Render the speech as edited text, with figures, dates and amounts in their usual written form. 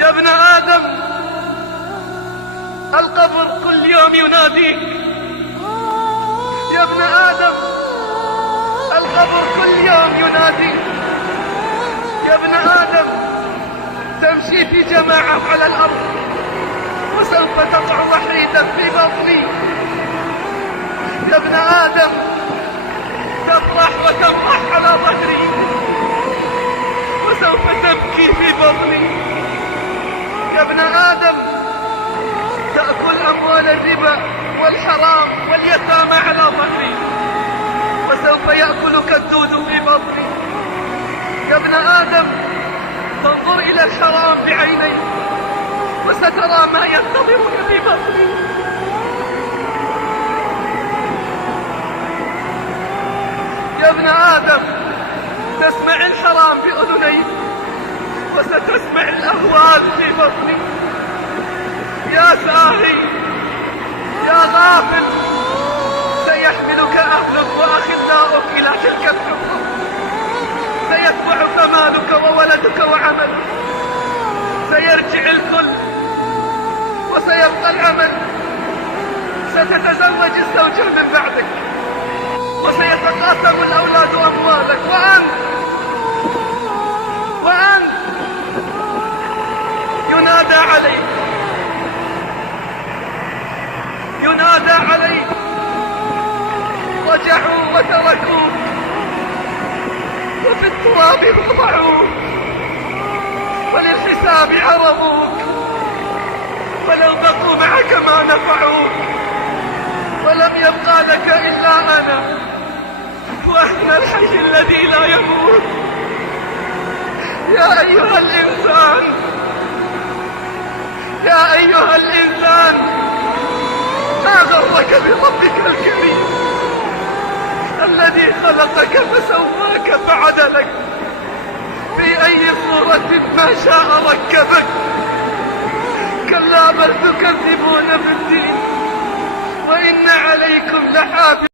يا ابن آدم، القبر كل يوم يناديك. يا ابن آدم، القبر كل يوم يناديك. يا ابن آدم، تمشي في جماعة على الأرض وسوف تقع وحيدا في بطني. يا ابن آدم، تطرح وتمرح على ظهري وسوف تبكي في بطني. يا ابن آدم، تأكل أموال الربا والحرام واليتامى على ظهري وسوف يأكلك الدود في بطني. يا ابن آدم، تنظر إلى الحرام بعينيك وسترى ما ينتظرك في بطني. يا ابن آدم، تسمع الحرام بأذنيك وستسمع الأهوال في بطني. يا ساهي، يا غافل، سيحملك أهلك وأخلاؤك إلى تلك الحفرة. سيتبعك مالك وولدك وعملك. سيرجع الكل وسيبقى العمل. ستتزوج الزوجة من بعدك وسيتقاسم الأولاد أموالك. وأنت ينادى عليك رجعوا وتركوك وفي التراب وضعوك وللحساب عرضوك. ولو بقوا معك ما نفعوك ولم يبقى لك إلا أنا وأنا الحي الذي لا يموت. يا أيها الإنسان، يا أيها الإنسان، ما غرك بربك الكريم الذي خلقك فسواك فعدلك في أي صورة ما شاء ركبك. كلا بل تكذبون بالدين وإن عليكم لحافظين.